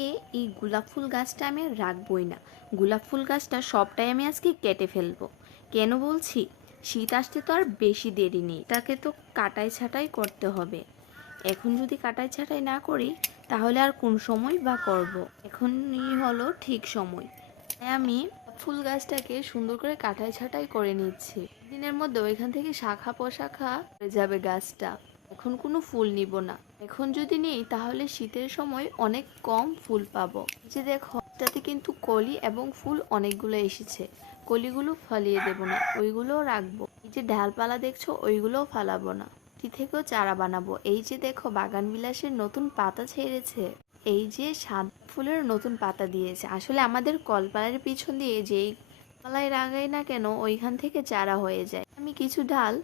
আজকে এই গোলাপ ফুল গাছটা আমি আর রাখবই না। গোলাপ ফুল গাছটা সবটাই আমি আজকে কেটে ফেলবো। কেন বলছি, শীত আসতে তো আর বেশি দেরি নেই, তাকে তো কাটাই ছাঁটাই করতে হবে। এখন যদি কাটাই ছাঁটাই না করি তাহলে আর কোন সময় বা করব। এখনই হলো ঠিক সময়। তাই আমি ফুল গাছটাকে সুন্দর করে কাটাই ছাঁটাই করে নিচ্ছি। দিনের মধ্যে ওইখান থেকে শাখা প্রশাখা হয়ে যাবে গাছটা। এখন কোনো ফুল নিব না। এখন যদি নিই তাহলে শীতের সময় অনেক কম ফুল পাবো। যে দেখো, এটাতে কিন্তু কলি এবং ফুল অনেকগুলো এসেছে। কলিগুলো ফলিয়ে দেব না, ওইগুলোও রাখবো। এই যে ডালপালা দেখছো, ওইগুলোও ফালাবো না। এটি থেকেও চারা বানাবো। এই যে দেখো, বাগান বিলাসের নতুন পাতা ছেড়েছে। এই যে সাদা ফুলের নতুন পাতা দিয়েছে। আসলে আমাদের কলপাড়ের পিছন দিয়ে যেই পালায় লাগাই না কেন, ওইখান থেকে চারা হয়ে যায়। আমি কিছু ডাল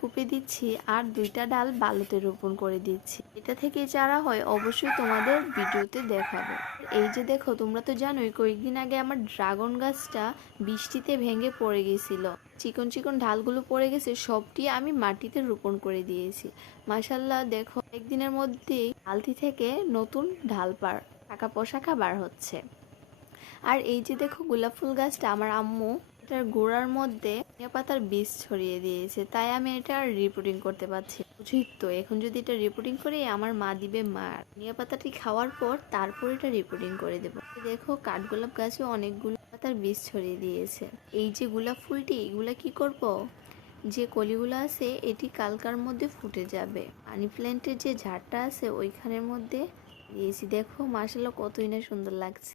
কুপে দিচ্ছি আর 2টা ডাল বালুতে রোপণ করে দিচ্ছি। এটা থেকে চারা হয়, অবশ্যই তোমাদের ভিডিওতে দেখাবো। এই যে দেখো, তোমরা তো জানোই কয়েকদিন আগে আমার ড্রাগন গাছটা বৃষ্টিতে ভেঙে পড়ে গেছিল। চিকন চিকন ঢালগুলো পড়ে গেছে, সবটি আমি মাটিতে রোপণ করে দিয়েছি। মাশাল্লাহ, দেখো একদিনের মধ্যেই ডালটি থেকে নতুন ঢাল শাখা পোশাখা বার হচ্ছে। আর এই যে দেখো, গোলাপ ফুল গাছটা আমার আম্মু এটার গোড়ার মধ্যে ধনিয়া পাতার বীজ ছড়িয়ে দিয়েছে, তাই আমি এটা আর রিপোর্টিং করতে পারছি। বুঝিস তো, এখন যদি এটা রিপোর্টিং করি আমার মা দিবে মার। ধনিয়া পাতাটি খাওয়ার পর তারপর এটা রিপোর্টিং করে দেবো। দেখো, কাঠগোলাপ গাছে অনেকগুলো পাতার বীজ ছড়িয়ে দিয়েছে। এই যে গোলাপ ফুলটি, এগুলা কি করব, যে কলিগুলো আছে এটি কালকার মধ্যে ফুটে যাবে। মানি প্ল্যান্টের যে ঝাড়টা আছে ওইখানের মধ্যে দিয়েছি। দেখো মাশাআল্লাহ, কতই না সুন্দর লাগছে।